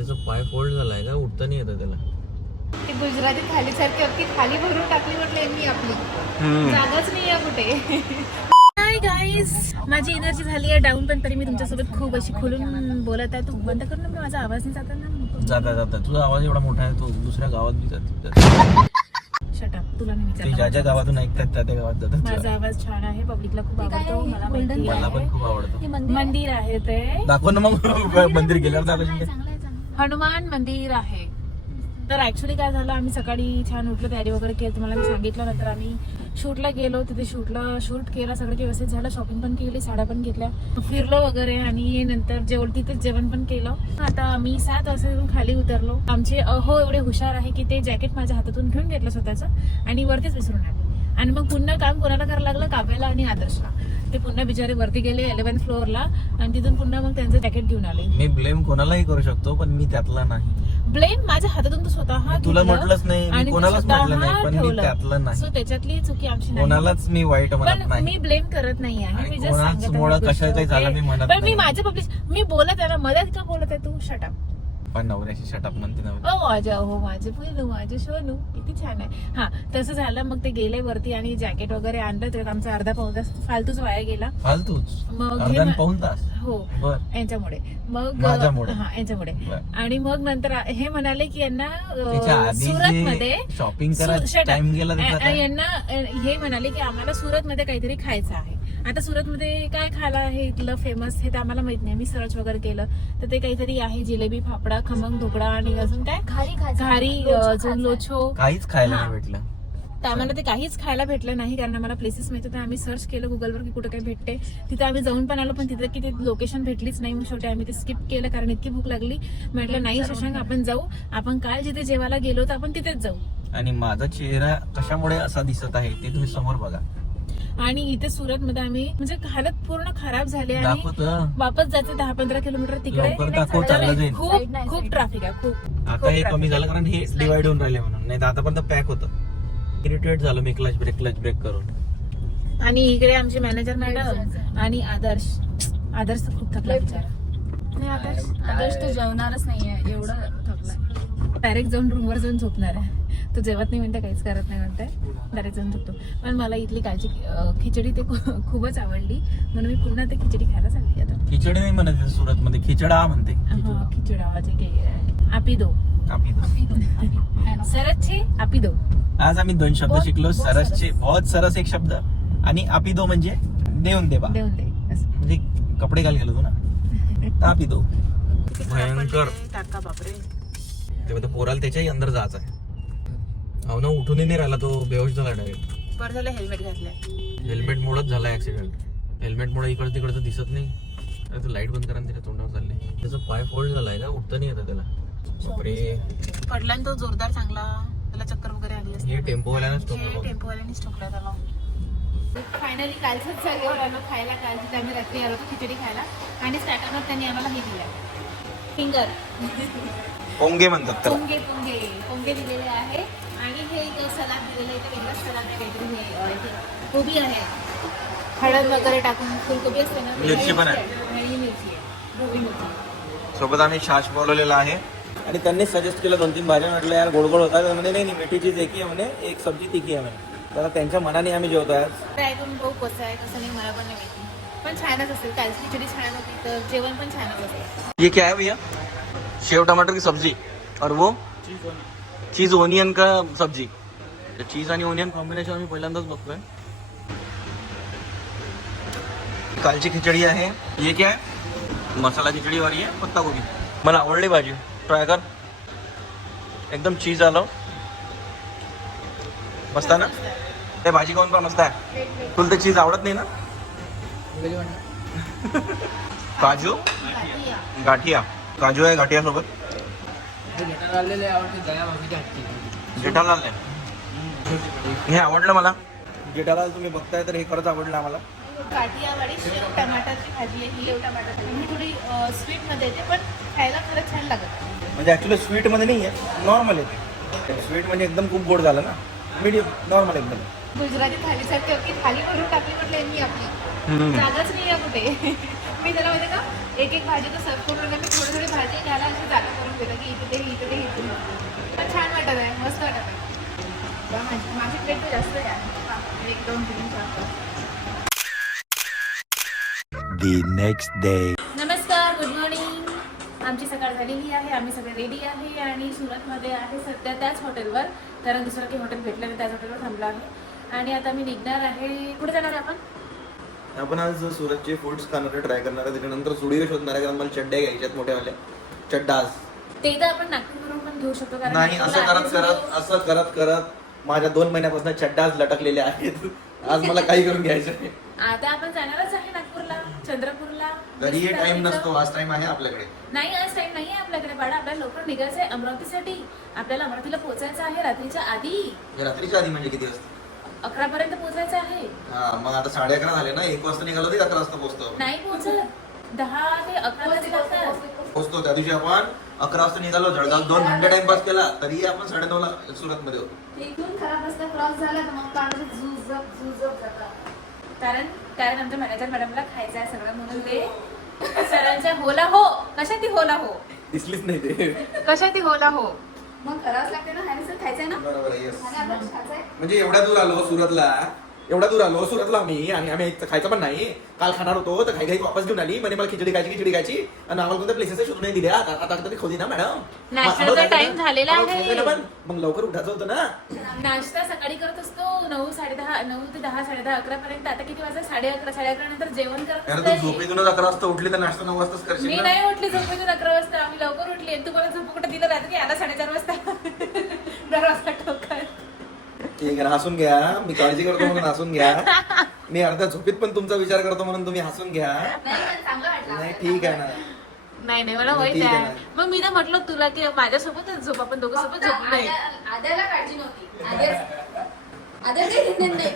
त्याचा पाय फोल्ड झालाय का? उठता नाही येतं त्याला. ती गुजराती थालीसारखी अगदी खाली भरून टाकली म्हटलं यांनी आपली. जागाच नाही आहे कुठे. हाय गाईज माझी एनर्जी झाली आहे डाऊन पण तरी मी तुमच्यासोबत खूप अशी खोलून बोलत आहे. तू बंद कर ना मी माझा आवाज नाही जाता ना. जाता जाता. तुझा आवाज एवढा मोठा आहे तो दुसऱ्या गावात बी जातो शटअप तुला मी ते ज्या ज्या गावातून ऐकतात त्या त्या गावात माझा जातात आवाज छान आहे पब्लिकला खूप आवडतो मला माहिती मला पण आहे. खूप आवडतं. मंदिर आहे? ते. दाखव ना मग. मंदिर गेल्यावर दाखव हनुमान मंदिर आहे. तर ऍक्च्युली काय झालं आम्ही सकाळी छान उठलो तयारी वगैरे केली. तुम्हाला मी सांगितलं नंतर आम्ही शूटला गेलो. तिथे शूटला शूट केला सगळं व्यवस्थित झालं. शॉपिंग पण केली साड्या पण घेतल्या. फिरलो वगैरे आणि नंतर जेवण तिथेच जेवण पण केलं. आता मी सात वाजता खाली उतरलो. आमचे अहो एवढे हुशार आहे की ते जॅकेट माझ्या हातातून घेऊन घेतलं स्वतःचं आणि वरतीच विसरून आले. आणि मग पुन्हा काम कोणाला करायला लागलं? काव्याला आणि आदर्शला. ते पुन्हा बिचारे वरती गेले इलेव्हन्थ फ्लोअरला आणि तिथून पुन्हा मग त्यांचं जॅकेट घेऊन आले. मी ब्लेम कोणालाही करू शकतो पण मी त्यातला नाही. ब्लेम माझ्या हातातून तो स्वतः तुला म्हटलंच नाही मी आणि कोणालाच म्हटलं नाही पण मी. त्यातलं नाही. So त्याच्यातली चुकी आमची नाही. कोणालाच मी वाईट म्हणत पण नाही. मी ब्लेम करत नाही आहे. आणि मी just कोणाच सांगत आहे मुळं गोष्ट, कशाचंही झालं okay? मी म्हणत पण मी नाही. माझ्या पब्लिक मी बोलत आहे ना मदत का बोलत आहे तू? शटअप पण नवऱ्याशी शटअप म्हणते नवरी. ओ माझ्या हो माझे पहिलं माझे सोनू किती छान आहे. हा तसं झालं मग ते गेले वरती आणि जॅकेट वगैरे आणलं तर आमचा अर्धा पाऊन तास फालतूच वाया गेला. फालतूच? मग हे अर्धा पाऊन तास? हो बर. यांच्यामुळे. मग माझ्यामुळे. हा यांच्यामुळे. बर. आणि मग नंतर हे म्हणाले की यांना त्याच्या आधी सुरत जे मध्ये shopping करायला time गेला त्याचा काय? यांना अ, हे म्हणाले की आम्हाला सुरत मध्ये काहीतरी खायचं आहे. आता सुरत मध्ये काय खायला आहे इथलं फेमस हे तर आम्हाला माहीत नाही. मी सर्च वगैरे केलं. तर ते काहीतरी आहे जिलेबी फाफडा खमंग ढोकळा आणि अजून काय? घारी अ, अजून लोचो. काहीच खायला. नाही भेटलं. तर आम्हाला ते काहीच खायला भेटलं नाही कारण आम्हाला प्लेसेस माहिती होते. आम्ही सर्च केलं गुगलवर की कुठे काय भेटते. तिथे आम्ही जाऊन पण आलो पण तिथे की ते लोकेशन भेटलीच नाही. मग शेवटी आम्ही ते स्किप केलं कारण इतकी भूक लागली. म्हटलं नाही शशांक आपण जाऊ. आपण काल जिथे जेवायला गेलो तर आपण तिथेच जाऊ. आणि माझा चेहरा कशामुळे असा दिसत आहे ते तुम्ही समोर बघा. आणि इथे सुरत मध्ये आम्ही म्हणजे हालत पूर्ण खराब झाली आणि वापस जायचं दहा पंधरा किलोमीटर तिकडे. खूप खूप ट्रॅफिक आहे खूप. आता हे कमी झालं. कारण हे डिवाइड होऊन राहिले म्हणून. नाही तर आतापर्यंत पॅक होतं. इरिटेट झालो मी क्लच ब्रेक क्लच ब्रेक करून. आणि इकडे आमचे मॅनेजर मॅडम आणि आदर्श. आदर्श खूप थकला बिचारा. नाही आदर्श आदर्श तो जेवणारच नाहीये एवढं थकलाय. डायरेक्ट जाऊन रूमवर जाऊन झोपणार आहे. तो जेवत नाही म्हणते काहीच करत नाही म्हणते. डायरेक्ट जाऊन झोपतो पण मला इथली कालची खिचडी ते खूपच आवडली. म्हणून मी पुन्हा ते खिचडी खायला चालली आता. खिचडी नाही म्हणत सुरत मध्ये खिचडा म्हणते. हा, खिचडा आवाज आपी दो छे आपी दो आज आम्ही दोन शब्द शिकलो. सरसचे बहुत सरस एक शब्द. आणि आपिदो म्हणजे देऊन देवा देऊन दे. म्हणजे कपडे घाल गेलो तू ना. किती खराब भयंकर. पोराला त्याच्याही अंदर जायचं आहे. अहो ना उठूनही नाही राहिला तो. बेहोश झाला डायरेक्ट बरं झालं हेल्मेट घातलंय. हेल्मेट मुळेच झाला ऍक्सिडेंट हेल्मेट मुळे इकडं तिकडचं दिसत नाही. अरे तो लाइट बंद करा आणि त्याच्या तोंडावर चालले त्याचा पाय फोल्ड झालाय का उठता नाही येतं त्याला. बापरे. पडला ना तो जोरदार चांगला. त्याला चक्कर वगैरे आली असते. हे टेम्पोवाल्यानंच हे ठोकलं बघ. टेम्पोवाल्यानेच ठोकला त्याला. फायनली कालच्याच जागेवर आलो खायला कालची आम्ही रात्री आलो होतो खिचडी खायला. आणि स्टार्टरवर त्यांनी आम्हाला हे दिलं. फिंगर पोंगे म्हणतात त्याला. पोंगे पोंगे. पोंगे दिलेले आहे. आणि हे एक सलाद दिलेलं आहे ते वेगळंच सलाद आहे काहीतरी हे कोबी आहे. हळद वगैरे टाकून फुलकोबी असते ना मिरची पण आहे. हिरवी मिरची आहे. ढोबळी मिरची सोबत आम्ही छाश बोलवलेला आहे. आणि त्यांनी सजेस्ट केलं दोन तीन भाज्या म्हटलं यार गोड गोड होतात म्हणे नाही नाही मेथीची एकी आहे. म्हणे एक सब्जी तिखी आहे. म्हणे. तर त्यांच्या मनाने आम्ही जेवतो आज. ट्राय करून बघू कसं आहे कसं नाही मला पण नाही माहिती. पण छानच असेल कालची खिचडी छान होती तर जेवण पण छानच असेल ये क्या है भैया? सेव टमाटर की सब्जी. और वो? चीज ओनियन का सब्जी. चीज आणि ओनियन कॉम्बिनेशन आम्ही पहिल्यांदाच बघतोय. कालची खिचडी आहे. ये क्या? है मसाला खिचडी और ये पत्ता गोबी. मला आवडली भाजी. ट्राय कर. एकदम चीज आलं. मस्त आहे ना? ते भाजी खाऊन पण मस्त आहे. तुला ते चीज आवडत नाही ना? काजू? गाठिया. काजू आहे गाठिया सोबत जेठालाल हे आवडलं मला. जेठालाल तुम्ही बघताय तर हे खरंच आवडलं आम्हाला. काठियावाडी शेव टमाटरची भाजी आहे ही. शेव टमाटर ही थोडी स्वीटमध्ये येते पण खायला खरंच छान लागत. म्हणजे ऍक्च्युली स्वीटमध्ये नाही आहे नॉर्मल येते. स्वीट म्हणजे एकदम खूप गोड झालं ना. मीडियम नॉर्मल एकदम. गुजराती थालीसारखी अगदी खाली भरून टाकली म्हटलं यांनी आपली. जागाच नाही आहे कुठे. मी त्याला माहिती का एक एक भाजी तर सर्व करून मी थोडी थोडी भाजी घ्यायला अशी जागा करून देते इथे इथे ते इथे पण छान वाटत आहे मस्त वाटत आहे. माझी माझी प्लेट तर जास्त आहे. एक दोन तीन चार the next day. नमस्कार गुड मॉर्निंग आमची सकाळ झालेली आहे आम्ही सगळे रेडी आहे आणि सुरतमध्ये आहे सध्या त्याच हॉटेलवर कारण दुसरं काही हॉटेल भेटलं नाही त्याच हॉटेलवर थांबलो आहे. आणि आता मी निघणार आहे. कुठे जाणार आहे आपण? आपण आज सुरतचे फूड्स खाणार ट्राय करणार आहे त्याच्यानंतर सुडिओ शोधणार आहे कारण मला चड्ड्या घ्यायच्यात मोठ्यावाल्या चड्डास ते तर आपण नागपूरवरून पण घेऊ शकतो कारण नाही असं करत करत असं करत करत माझ्या दोन महिन्यापासून चड्डास लटकलेले आहेत. आज मला काही करून घ्यायचं आहे आता आपण जाणारच आहे नागपूरला चंद्रपूरला. मस्त टाइम नसतो. आज टाइम आहे आपल्याकडे. नाही आज टाइम नाही आहे आपल्याकडे बाळा. आपल्याला लवकर निघायचं आहे अमरावतीसाठी. आपल्याला अमरावतीला पोहोचायचं आहे रात्रीच्या आधी. रात्रीच्या आधी म्हणजे किती वाजता? अकरा पर्यंत पोहोचायचं आहे. हा मग आता साडे अकरा झाले ना? एक वाजता निघालो ते अकरा वाजता पोहोचतो. नाही पोहोचत. दहा ते अकरा वाजता लागतात. पोहोचतो त्या दिवशी आपण अकरा वाजता निघालो. जळगाव दोन घंटे टाइमपास केला तरीही आपण साडे नऊ ला सुरत मध्ये होतो इथून खराब रस्ता क्रॉस झाला तर मग काढून झुजप झुजप जातात कारण कारण आमच्या मॅनेजर मॅडमला खायचं आहे सगळं म्हणून ते सरांच्या होला हो. कशा ती होला हो? दिसलीच नाही ते. कशा ती होला हो? मग करावंच लागते ना. सर खायचंय ना? बरोबर आहे yes. आणि आपण खायचंय. म्हणजे एवढ्या दूर आलो सुरतला. एवढ्या दूर आलो सुरतला आम्ही. आणि आम्ही एक तर खायचं पण नाही. काल खाणार होतो तर काही काही वापस घेऊन आली. म्हणजे मला खिचडी खायची खिचडी खायची. आणि आम्हाला कोणत्या प्लेसेस शोधून नाही दिल्या. आता आता तरी खोदी ना मॅडम. नाश्त्याचा time झालेला आहे. पण? मग लवकर उठायचं होतं ना. नाश्ता सकाळी करत असतो. नऊ साडे दहा नऊ ते दहा साडे दहा अकरा पर्यंत. आता किती वाजता? साडे अकरा साडे अकरा नंतर जेवण करत झोपेतूनच अकरा वाजता उठली तर नाश्ता नऊ वाजताच मी करशील ना? नाही उठली झोपेतून अकरा वाजता. आम्ही लवकर उठली. तू मला झोप कुठे दिलं रात्री? आला साडेचार वाजता. दर वाजता ठोकर ठीक आहे हसून घ्या मी काळजी करतो म्हणून हसून घ्या. मी अर्ध्या झोपेत पण तुमचा विचार करतो म्हणून तुम्ही हसून घ्या. नाही ठीक आहे ना. नाही नाही मला ठीक माहीत आहे. मग मी ना म्हटलं तुला की माझ्यासोबतच झोप आपण दोघं सोबत झोप नाही. आद्याला काळजी नव्हती. आद्या आद्या काही घेणं नाही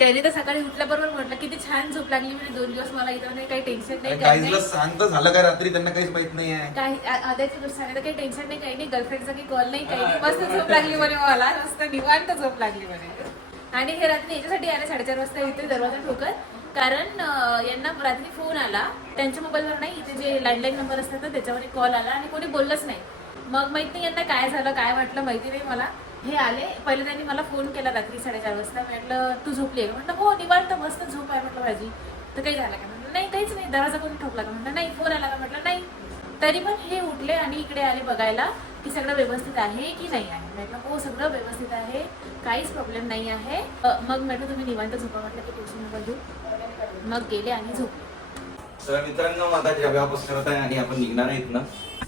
त्याने तर सकाळी उठल्याबरोबर म्हटलं किती छान झोप लागली म्हणजे दोन दिवस मला इथं काही टेन्शन नाही काही काहीजला नाही. सांगत झालं काय रात्री त्यांना काहीच माहीत नाही आहे काही आ- काही टेन्शन नाही काही नाही गर्लफ्रेंडचा काही कॉल नाही काही नाही मस्त झोप लागली म्हणे मला मस्त निवांत झोप लागली म्हणे. आणि हे रात्री याच्यासाठी आले साडेचार वाजता इथे दरवाजा ठोकर कारण अं, यांना रात्री फोन आला त्यांच्या मोबाईलवर नाही इथे जे लँडलाईन नंबर असतात ना त्याच्यावर कॉल आला आणि कोणी बोललंच नाही. मग माहीत नाही यांना काय झालं काय वाटलं माहिती नाही मला. हे आले. पहिले त्यांनी मला फोन केला रात्री साडेचार वाजता. म्हटलं तू झोपली आहे? म्हटलं हो निवांत मस्त झोप आहे म्हटलं माझी तर काही झालं का? म्हटलं नाही काहीच नाही. दराजा कोणी ठोकला का? म्हटलं नाही फोन आला का? म्हटलं नाही. तरी पण हे उठले आणि इकडे आले बघायला की सगळं व्यवस्थित आहे की नाही आहे. म्हटलं हो सगळं व्यवस्थित आहे. काहीच प्रॉब्लेम नाही आहे. मग म्हटलं तुम्ही निवांत झोपा. म्हटलं की ट्युशन नका घेऊ. मग गेले आणि झोपले. तर मित्रांनो आता जेव्हा करत आहे आणि आपण निघणार आहेत ना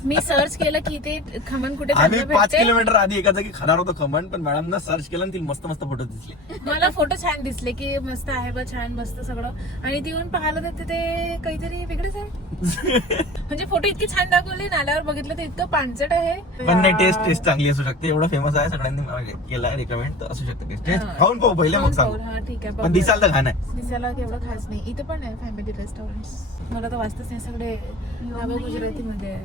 मी सर्च केलं की ते खमण कुठे आम्ही चांगलं पाच भेटते. किलोमीटर आधी एका जागी खाणार होतो खमण पण मॅडमनं सर्च केलं आणि तिला मस्त मस्त फोटो दिसले. मला फोटो छान दिसले की मस्त आहे बा छान मस्त सगळं. आणि ती येऊन पाहिलं तर ते काहीतरी वेगळंच आहे. म्हणजे फोटो इतके छान दाखवले नाल्यावर बघितलं तर इतकं पाणचट आहे. पण नाही टेस्ट टेस्ट चांगली असू शकते. एवढं फेमस आहे सगळ्यांनी मला केला रेकमेंड तर असू शकते टेस्ट हा. खाऊन पाहू पहिले मग खाऊन सांगू. पाहू, हा, ठीक आहे पण बघूया. दिसाल तर खाणं आहे. दिसायला एवढं खास नाही. इथे पण आहे फॅमिली रेस्टॉरंट मला तर वाचतच नाही सगळे गुजराती मध्ये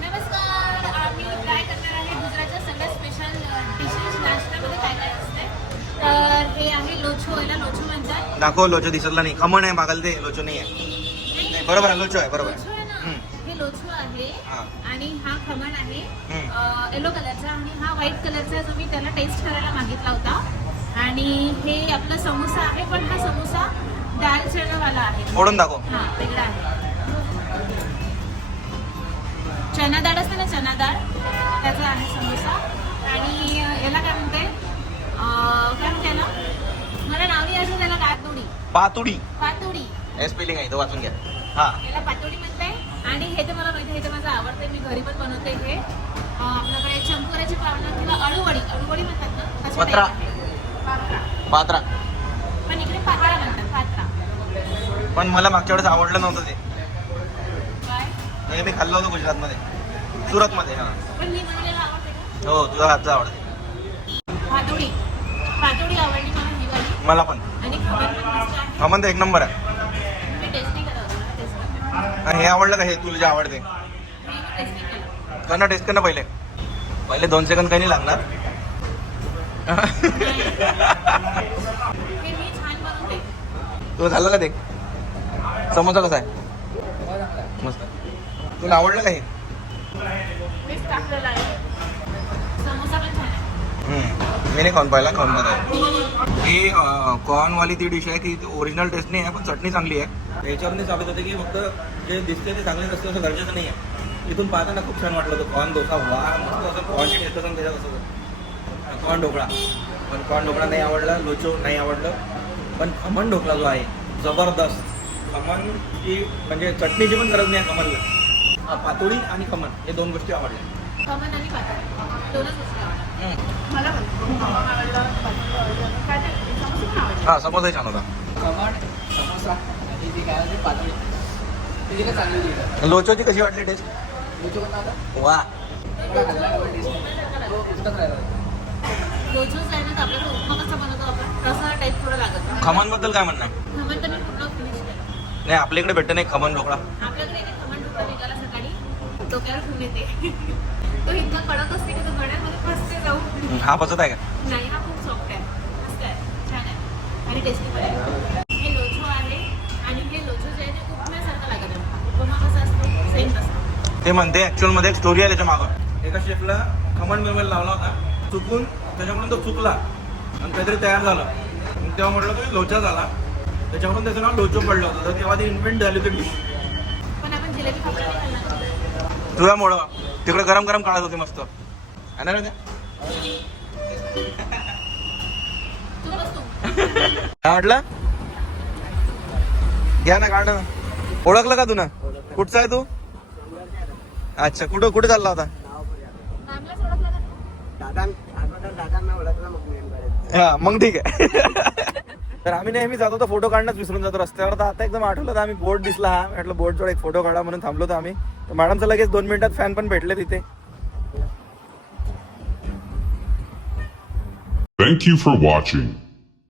नमस्कार आम्ही ट्राय करणार आहे गुजरातच्या सगळ्यात स्पेशल डिशेस नाश्त्यामध्ये काय काय असते तर हे आहे लोचो याला लोचो म्हणतात. दाखव लोचो दिसतला नाही. खमण आहे मागाल ते. लोचो नाही आहे. नाही, बरोबर आहे लोचो आहे बरोबर लोचो आहे आहे ना? हम्म. हे लोचो आहे हा. आणि हा खमण आहे. येलो कलरचा आणि हा व्हाईट कलरचा जो मी त्याला टेस्ट करायला मागितला होता. आणि हे आपला समोसा आहे पण हा समोसा दाल चण्यावाला आहे. फोडून दाखव. हा वेगळा आहे. चना डाळ असते ना चना डाळ त्याचा आहे समोसा. आणि याला काय म्हणते? काय म्हणते याला? मला नाव नाही असं त्याला पातोडी पातुडी. पातोडी. हे स्पेलिंग आहे तो वाचून घ्या. हा. याला पातोडी म्हणते. आणि हे तर मला माहिती आहे, हे तर माझं आवडतं. मी घरी पण बनवते हे. आपल्याकडे चंपुराची पावडर किंवा अळूवडी. अळूवडी म्हणतात ना पत्रा. आहे. पात्रा. पण इकडे पात्रा म्हणतात पात्रा. पण मला मागच्या वेळेस आवडलं नव्हतं ते. हे मी खाल्लं होतं गुजरातमध्ये. सुरतमध्ये हा. पण मी बनवलेलं आवडते का? हो तुझा हातचा आवडते. आवडली मला ही पण. आणि खबर पण मस्त आहे. खमण तर एक नंबर आहे. मी टेस्ट नाही करत होतो टेस्ट करते आणि हे आवडलं का? हे तुला जे आवडते. मी टेस्ट नाही केलं. कर ना टेस्ट कर ना पहिले. पहिले दोन सेकंद काही नाही लागणार. हे मी छान बनवते. तुला खाल्लं का ते? समोसा कसा आहे? तुला आवडलं का हे. मी नाही खाऊन पाहिला खाऊन बघा. ही कॉर्नवाली ती डिश आहे ती ओरिजिनल टेस्ट नाही आहे पण चटणी चांगली आहे. याच्यावरती साबित होते की फक्त जे दिसते ते चांगले नसते असं गरजेचं नाही आहे. इथून पाहताना खूप छान वाटलं होतं. कॉर्न डोसा वा मस्त असं कॉर्नची टेस्ट असं त्याच्यात असं कॉर्न ढोकळा. पण कॉर्न ढोकळा नाही आवडला लोचो नाही आवडलं. पण खमण ढोकळा जो आहे जबरदस्त. खमणची म्हणजे चटणीची पण गरज नाही आहे खमणला. पातोळी आणि खमण हे दोन गोष्टी आवडल्या. खमण आणि पातळ. दोनच गोष्टी. मला हा समोसाही छान होता. खमण समोसा आणि ती काय म्हणते पातळी. तुझी काय चांगली होती. का? लोचोची कशी वाटली टेस्ट लोचो? वा. एवढा खाल्ला का पण taste? तो पुस्तक राहिला लोचोच आहे ना तर आपल्याला उपमा कसा बनवतो आपण? तसा टाईप थोडं लागत खमणबद्दल काय म्हणणं? नाही आपल्या इकडे भेटत नाही खमण ढोकळा आपल्याकडे इथे खमण ढोकळा निघाला सकाळी डोक्यावर ठेवून येते. तो इतका कडक असते की तो गड्यामध्ये फसते जाऊ हा पचत आहे का? नाही हा खूप सॉफ्ट आहे. मस्त आहे. छान आहे. आणि टेस्टी पण आहे. हे लोचो आहे आणि हे लोचो जे आहे ते उपम्यासारखं लागत आहे उपमा कसा असतो? सेम तसा. ते म्हणते ऍक्च्युअलमध्ये एक स्टोरी आहे त्याच्या मागं. एका शेफला खमण बनवायला लावला होता. चुकून त्याच्याकडून तो चुकला. आणि काहीतरी तयार झालं. तेव्हा म्हटलं की लोचा झाला. त्याच्याकडून त्याचं नाव लोचो पडलं होतं. तर तेव्हा ती इन्व्हेंट झाली होती डिश पण आपण जिलेबी तुझ्यामुळं तिकडे गरम गरम काढत होते मस्त. आहे ना काय म्हटलं? घ्या ना काढ ओळखलं का तू ना कुठचा आहे तू? अच्छा कुठं कुठे चालला होता? मग हा मग ठीक आहे. तर आम्ही नेहमी जातो तर फोटो काढणंच विसरून जातो रस्त्यावर. तर आता एकदम आठवलं तर आम्ही बोर्ड दिसला. हा म्हटलं बोटजवळ एक फोटो काढा म्हणून थांबलो तर आम्ही. तर मॅडमचं लगेच दोन मिनिटात फॅन पण भेटले तिथे थँक्यू फॉर वॉचिंग.